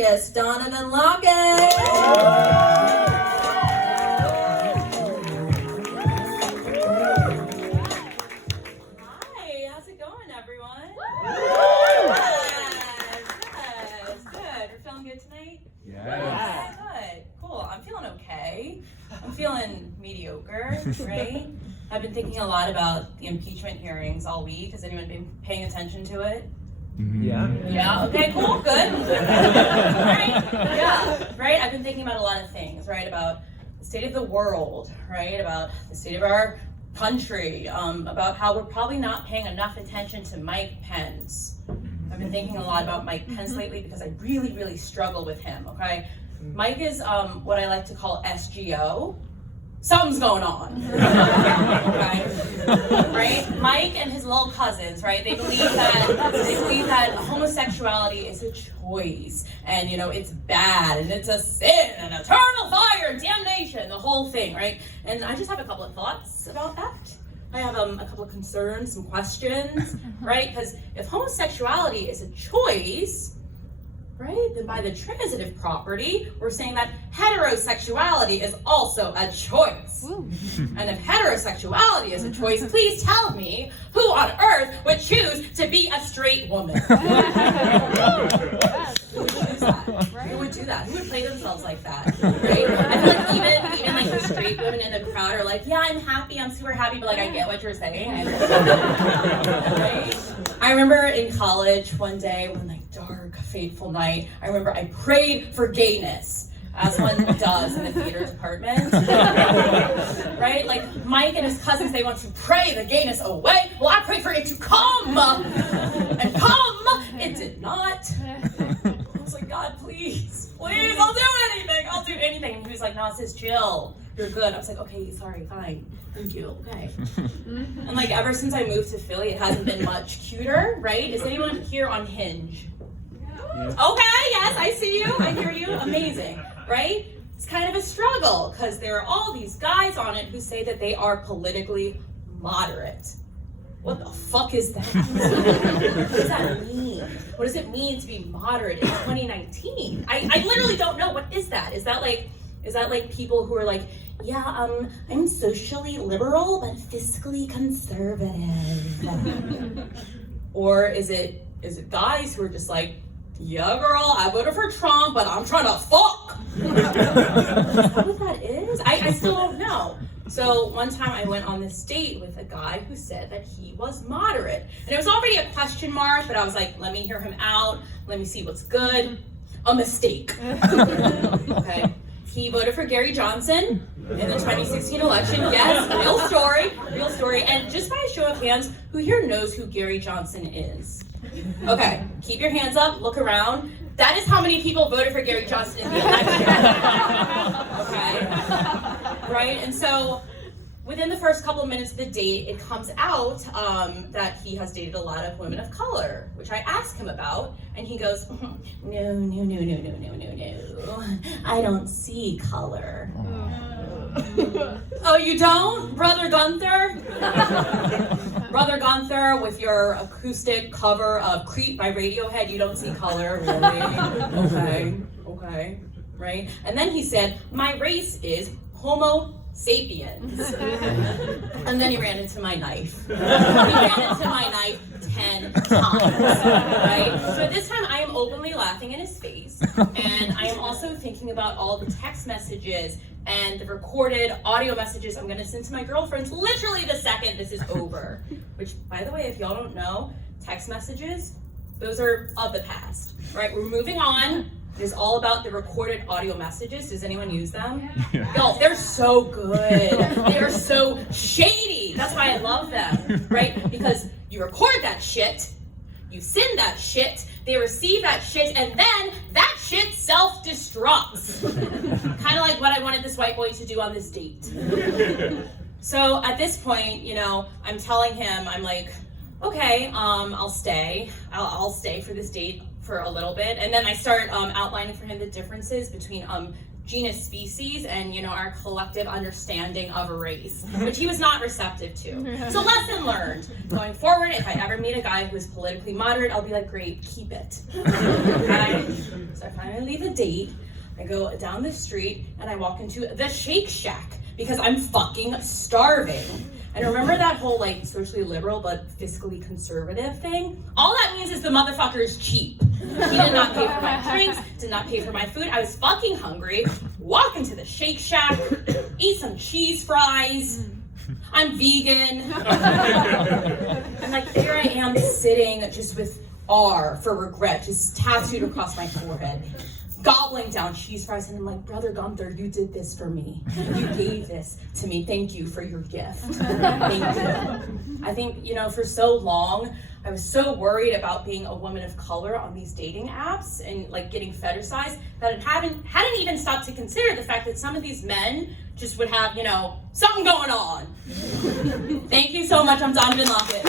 illustrious Donovan Lockett. Yeah. Good. Cool. I'm feeling okay. I'm feeling mediocre, right? I've been thinking a lot about the impeachment hearings all week. Has anyone been paying attention to it? Yeah. Yeah. Okay. Cool. Good. Right. Yeah. Right. I've been thinking about a lot of things. Right. About the state of the world. Right. About the state of our country. About how we're probably not paying enough attention to Mike Pence. I've been thinking a lot about Mike Pence lately because I really, really struggle with him, okay? Mike is what I like to call SGO. Something's going on, okay? Right? Mike and his little cousins, right? They believe that homosexuality is a choice, and it's bad, and it's a sin, and eternal fire, and damnation, the whole thing, right? And I just have a couple of thoughts about that. I have a couple of concerns, some questions, right? Because if homosexuality is a choice, right, then by the transitive property, we're saying that heterosexuality is also a choice. And if heterosexuality is a choice, please tell me who on earth would choose to be a straight woman? Who would choose that? Who would do that? Who would play themselves like that? Right? I feel like even like the straight women in the crowd are like, yeah, I'm happy, I'm super happy, but like I get what you're saying. Right? I remember in college one day, one like dark, fateful night, I remember I prayed for gayness, as one does in the theater department. Right? Like Mike and his cousins, they want to pray the gayness away. Well, I prayed for it to come. And come, it did not. I was like, God, please, I'll do anything. And he was like, no, sis, chill. You're good. I was like, okay, sorry, fine. Thank you, okay. And like ever since I moved to Philly, it hasn't been much cuter, right? Is anyone here on Hinge? Yeah. Okay, yes, I see you, I hear you, amazing, right? It's kind of a struggle because there are all these guys on it who say that they are politically moderate. What the fuck is that? What does that mean? What does it mean to be moderate in 2019? I literally don't know. What is that? Is that like people who are like, yeah, I'm socially liberal but fiscally conservative? Or is it guys who are just like, yeah, girl, I voted for Trump, but I'm trying to fuck? Is that what that is? I still don't know. So one time I went on this date with a guy who said that he was moderate. And it was already a question mark, but I was like, let me hear him out. Let me see what's good. A mistake. Okay. He voted for Gary Johnson in the 2016 election. Yes, real story. And just by a show of hands, who here knows who Gary Johnson is? Okay, keep your hands up, look around. That is how many people voted for Gary Johnson in the election. Okay, right? And so within the first couple of minutes of the date, it comes out that he has dated a lot of women of color, which I ask him about, and he goes, no, I don't see color. Oh, you don't? Brother Gunther? Brother Gunther, with your acoustic cover of Creep by Radiohead, you don't see color, really? Okay, right? And then he said, my race is Homo sapiens. And then he ran into my knife. 10 times, right? So this time I am openly laughing in his face, and I am also thinking about all the text messages and the recorded audio messages I'm gonna send to my girlfriends literally the second this is over. Which, by the way, if y'all don't know, text messages, those are of the past, right? We're moving on. It is all about the recorded audio messages. Does anyone use them? Yeah. Y'all, they're so good. They are so shady. That's why I love them, right? Because you record that shit, you send that shit, they receive that shit, and then that shit self-destructs. Kind of like what I wanted this white boy to do on this date. So at this point, I'm telling him, I'm like, okay, I'll stay. I'll stay for this date for a little bit, and then I start outlining for him the differences between genus species and, you know, our collective understanding of a race, which he was not receptive to. So lesson learned. Going forward, if I ever meet a guy who is politically moderate, I'll be like, great, keep it. Okay? So I finally leave a date. I go down the street and I walk into the Shake Shack because I'm fucking starving. And remember that whole like socially liberal but fiscally conservative thing? All that means is the motherfucker is cheap. He did not pay for my drinks, did not pay for my food. I was fucking hungry. Walk into the Shake Shack, eat some cheese fries. I'm vegan. And like there I am sitting just with R for regret, just tattooed across my forehead. Gobbling down cheese fries, and I'm like, Brother Gunther, you did this for me. You gave this to me. Thank you for your gift. Thank you. I think, you know, for so long, I was so worried about being a woman of color on these dating apps and like getting fetishized that I hadn't even stopped to consider the fact that some of these men just would have, you know, something going on. Thank you so much. I'm Donovan Lockett.